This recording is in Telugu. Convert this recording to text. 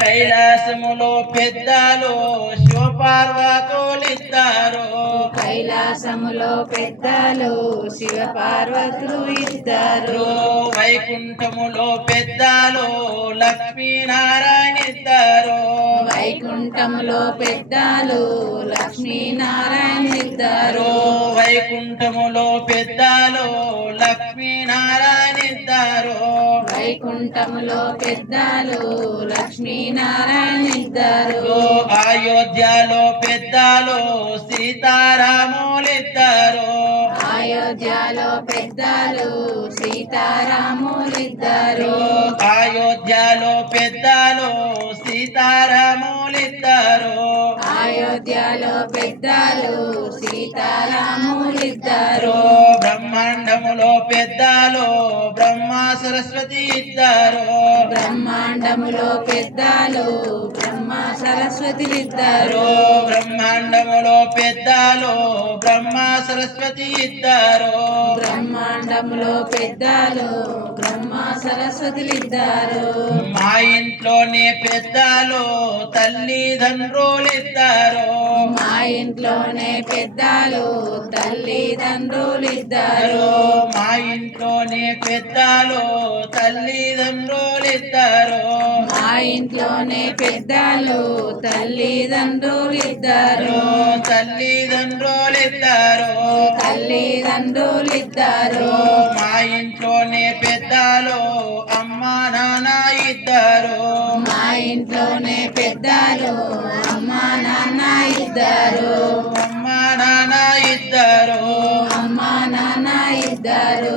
కైలాసములో పెద్దలు శివపార్వతులిద్దరు. కైలాసములో పెద్దలు శివ పార్వతులు ఇద్దరు. వైకుంఠములో పెద్దలు లక్ష్మీనారాయణ ఇద్దరు. వైకుంఠములో పెద్దలు లక్ష్మీనారాయణ ఇద్దరు. వైకుంఠములో పెద్దలు లక్ష్మీనారాయణ ఇద్దరు. వైకుంఠములో పెద్దలు లక్ష్మీనారాయణ ఇద్దరు. అయోధ్యలో పెద్దలు సీతారాములిద్దరు. అయోధ్యలో పెద్దలు సీతారాములిద్దరు. అయోధ్యలో పెద్దలు సీతారాములిద్దరు. అయోధ్యలో పెద్దలు సీతారాములిద్దరు. బ్రహ్మాండములో పెద్దలు బ్రహ్మ సరస్వతి ఇద్దరు. బ్రహ్మాండములో పెద్దలు బ్రహ్మ సరస్వతిలిద్దరు. బ్రహ్మాండములో పెద్దలు బ్రహ్మ సరస్వతి ఇద్దరు. బ్రహ్మాండములో పెద్దలు బ్రహ్మ సరస్వతిలిద్దరు. మా ఇంట్లోనే పెద్దలు తల్లిదండ్రులిద్దరు. మా ఇంట్లోనే పెద్దలు తల్లిదండ్రులిద్దరు. మా ఇంట్లోనే పెద్దలు తల్లిదండ్రులిద్దరు. మా ఇంట్లోనే పెద్దలు తల్లిదండ్రులిద్దరు. తల్లిదండ్రులిద్దరు. తల్లిదండ్రులిద్దరు. మా ఇంట్లోనే పెద్దలు అమ్మ నాన్న ఇద్దరు. మా ఇంట్లోనే పెద్దలు అమ్మ నాన్న ఇద్దరు. అమ్మ నాన్న ఇద్దరు. అమ్మ నాన్న ఇద్దరు.